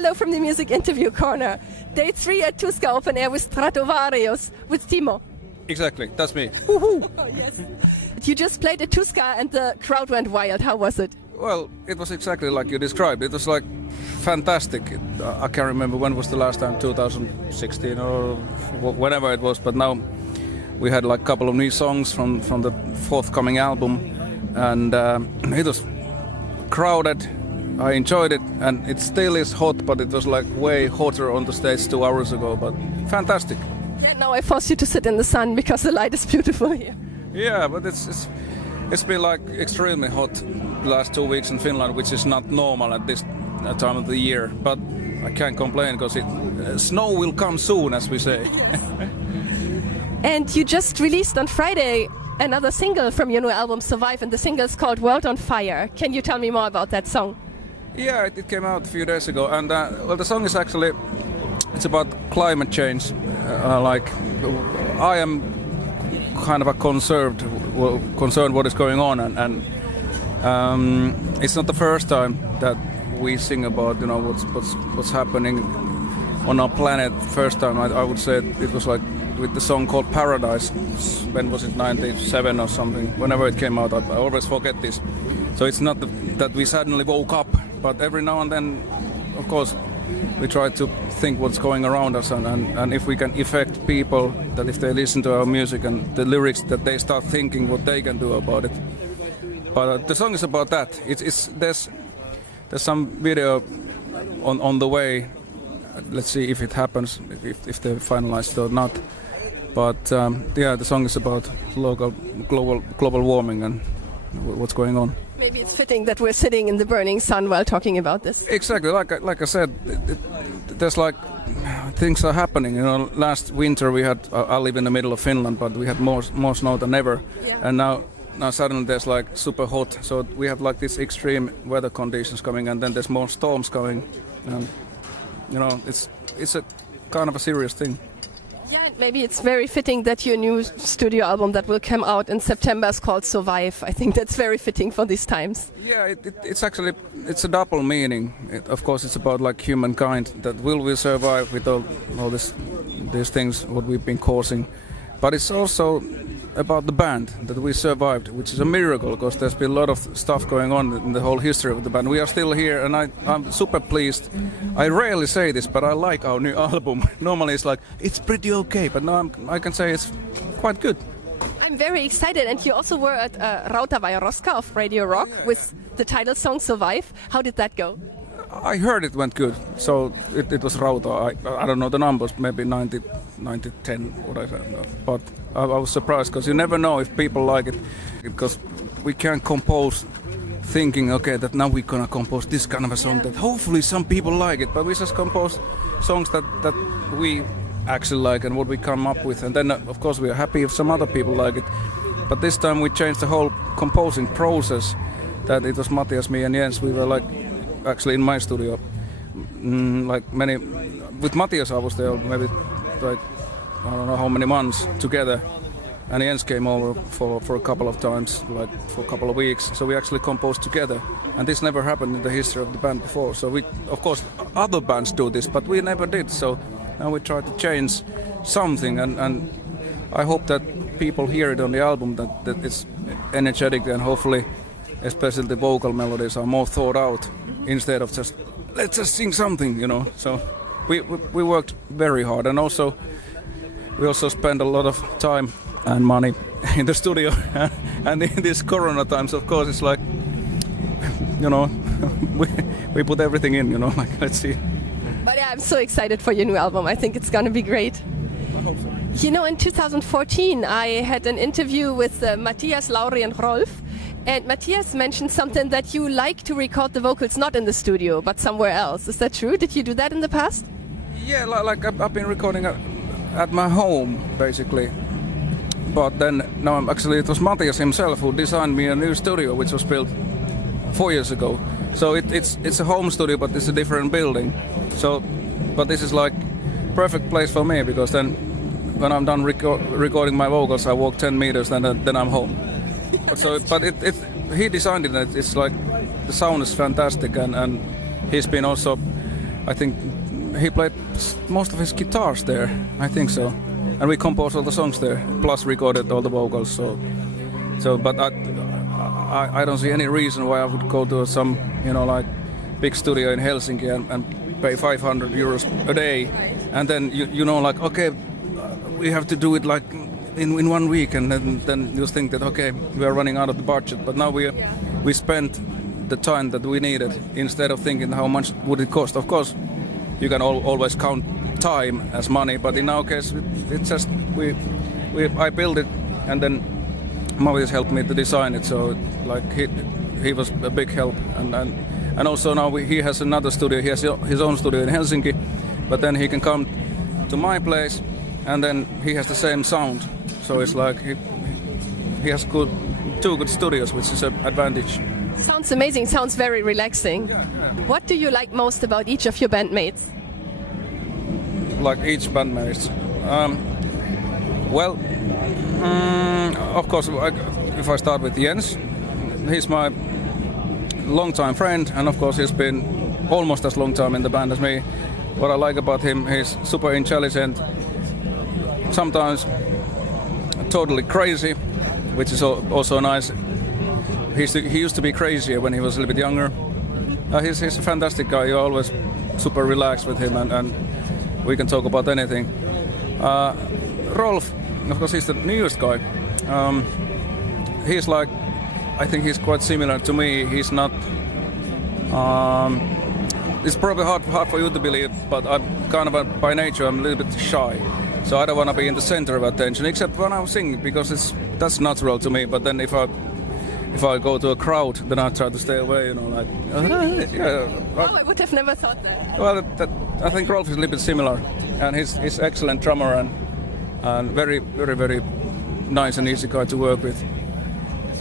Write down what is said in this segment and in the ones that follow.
Hello from the Music Interview Corner. Day 3 at Tuska Open Air with STRATOVARIUS, with Timo. Exactly, that's me. Oh, yes. You just played at Tuska and the crowd went wild. How was it? Well, it was exactly like you described. It was like fantastic. I can't remember when was the last time, 2016 or whenever it was, but now we had like a couple of new songs from the forthcoming album, and it was crowded. I enjoyed it, and it still is hot, but it was like way hotter on the stage 2 hours ago, but fantastic. Yeah, now I force you to sit in the sun because the light is beautiful here. Yeah, but it's been like extremely hot the last 2 weeks in Finland, which is not normal at this time of the year. But I can't complain because snow will come soon, as we say. And you just released on Friday another single from your new album, Survive, and the single is called World on Fire. Can you tell me more about that song? Yeah, it came out a few days ago, and well, the song is actually it's about climate change. Like I am kind of concerned what is going on, and it's not the first time that we sing about what's happening on our planet. First time I would say it was like with the song called Paradise. When was it, 97 or something? Whenever it came out, I always forget this. So it's not that we suddenly woke up, but every now and then, of course, we try to think what's going around us, and if we can affect people, that if they listen to our music and the lyrics, that they start thinking what they can do about it. But the song is about that. There's some video on the way. Let's see if it happens, if they finalize it or not. But yeah, the song is about global warming and what's going on. Maybe it's fitting that we're sitting in the burning sun while talking about this. Exactly, like I said, there's like things are happening. You know, last winter we had I live in the middle of Finland, but we had more snow than ever, yeah. And now suddenly there's like super hot. So we have like these extreme weather conditions coming, and then there's more storms coming, and you know it's a kind of a serious thing. Yeah, and maybe it's very fitting that your new studio album that will come out in September is called Survive. I think that's very fitting for these times. Yeah, it's actually a double meaning. Of course, it's about like humankind, that will we survive with all these things what we've been causing, but it's also about the band, that we survived, which is a miracle because there's been a lot of stuff going on in the whole history of the band. We are still here, and I'm super pleased. I rarely say this, but I like our new album. Normally it's like, it's pretty okay, but now I can say it's quite good. I'm very excited, and you also were at Rautavaja of Radio Rock with the title song Survive. How did that go? I heard it went good, so it was Rauta. I don't know the numbers, maybe 90, 10, whatever. But I was surprised because you never know if people like it, because we can't compose thinking, okay, that now we're gonna compose this kind of a song that hopefully some people like it, but we just compose songs that we actually like and what we come up with, and then of course we are happy if some other people like it. But this time we changed the whole composing process, that it was Matias, me and Jens, we were like actually in my studio, like many, with Matias I was there maybe like I don't know how many months together, and Jens came over for a couple of times, like for a couple of weeks, so we actually composed together, and this never happened in the history of the band before. So we, of course, other bands do this, but we never did, so now we try to change something, and I hope that people hear it on the album, that it's energetic, and hopefully especially the vocal melodies are more thought out instead of just let's just sing something, you know. So we worked very hard, and also we also spend a lot of time and money in the studio. And in these Corona times, of course, it's like, you know, we put everything in, you know, like let's see. But yeah, I'm so excited for your new album. I think it's gonna be great. I hope so. You know, in 2014 I had an interview with Matthias, Lauri and Rolf. And Matthias mentioned something that you like to record the vocals not in the studio, but somewhere else. Is that true? Did you do that in the past? Yeah, like I've been recording at my home, basically. But then, no, actually it was Matthias himself who designed me a new studio, which was built 4 years ago. So it's a home studio, but it's a different building. So, but this is like perfect place for me, because then when I'm done recording my vocals, I walk 10 meters, then I'm home. So, but he designed it. It's like the sound is fantastic, and he's been also I think he played most of his guitars there. I think so, and we composed all the songs there, plus recorded all the vocals. But I don't see any reason why I would go to some, like big studio in Helsinki and pay 500 euros a day, and then like, okay, we have to do it like in 1 week, and then you think that, okay, we are running out of the budget. But now we spent the time that we needed instead of thinking how much would it cost. Of course, you can always count time as money, but in our case, it's just I built it, and then Maurice helped me to design it. So like he was a big help, and also now he has another studio. He has his own studio in Helsinki, but then he can come to my place, and then he has the same sound. So it's like he has two good studios, which is an advantage. Sounds amazing. Sounds very relaxing. Yeah. What do you like most about each of your bandmates? Like each bandmates. Of course, if I start with Jens, he's my long-time friend, and of course he's been almost as long time in the band as me. What I like about him, he's super intelligent, sometimes totally crazy, which is also nice. He used to be crazier when he was a little bit younger. He's a fantastic guy. You're always super relaxed with him, and we can talk about anything. Rolf, of course, he's the newest guy. He's like, I think he's quite similar to me. He's not. It's probably hard for you to believe, but I'm kind of by nature I'm a little bit shy, so I don't want to be in the center of attention, except when I'm singing, because that's natural to me. But then if I go to a crowd, then I try to stay away, like. Yeah. Oh, I would have never thought that. Well, I think Rolf is a little bit similar, and he's excellent drummer and very, very, very nice and easy guy to work with.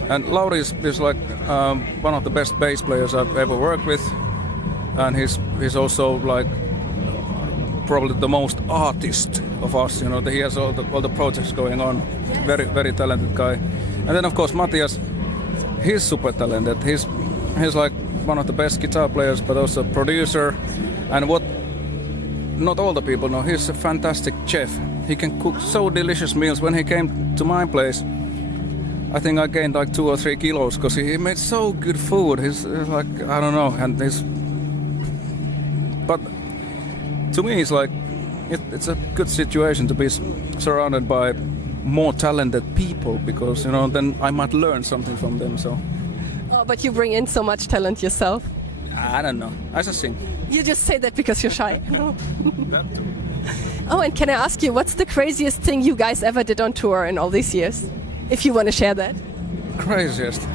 And Lauri is like one of the best bass players I've ever worked with, and he's also like probably the most artist of us. He has all the projects going on. Very, very talented guy. And then of course Matthias. He's super talented. He's like one of the best guitar players, but also producer. And what not all the people know, he's a fantastic chef. He can cook so delicious meals. When he came to my place, I think I gained like 2 or 3 kilos because he made so good food. He's like, I don't know, and but to me, it's like it's a good situation to be surrounded by more talented people, because then I might learn something from them. So. Oh, but you bring in so much talent yourself. I don't know. I just sing. You just say that because you're shy. Oh, and can I ask you, what's the craziest thing you guys ever did on tour in all these years? If you want to share that. Craziest.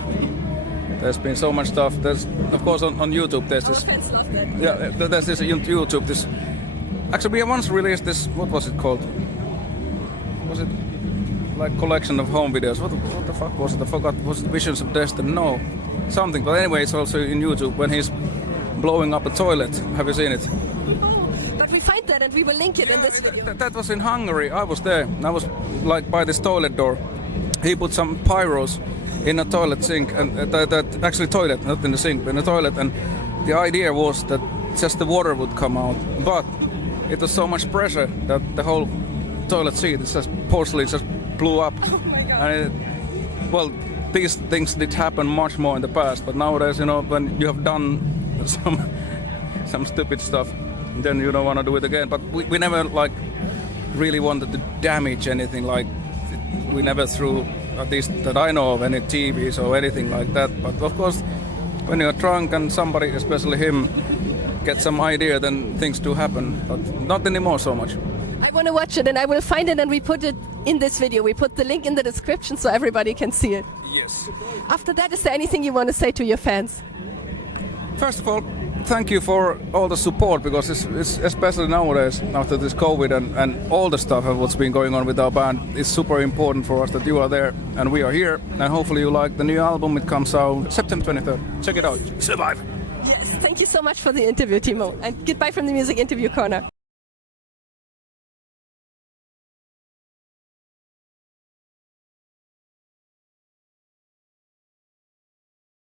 There's been so much stuff. There's, of course, on YouTube. There's this. Our fans love that. Yeah, there's this YouTube. This. Actually, we once released this. What was it called? Was it like collection of home videos? What the fuck was it? I forgot. Was it Visions of Destiny? No, something. But anyway, it's also in YouTube when he's blowing up a toilet. Have you seen it? Oh, but we find that and we will link it in this video. That was in Hungary. I was there. I was like by this toilet door. He put some pyros in a toilet sink, and that actually toilet, not in the sink, but in the toilet. And the idea was that just the water would come out, but it was so much pressure that the whole toilet seat, porcelain just blew up. Oh my God. And these things did happen much more in the past, but nowadays, when you have done some stupid stuff, then you don't want to do it again. But we never like really wanted to damage anything. Like we never threw, at least that I know of, any TVs or anything like that. But of course, when you're drunk and somebody, especially him, gets some idea, then things do happen. But not anymore so much. I want to watch it, and I will find it, and we put it in this video. We put the link in the description so everybody can see it. Yes. After that, is there anything you want to say to your fans? First of all, thank you for all the support, because it's especially nowadays after this COVID and all the stuff of what's been going on with our band, it's super important for us that you are there and we are here, and hopefully you like the new album. It comes out September 23rd. Check it out. Survive. Yes, thank you so much for the interview, Timo, and goodbye from the Music Interview Corner.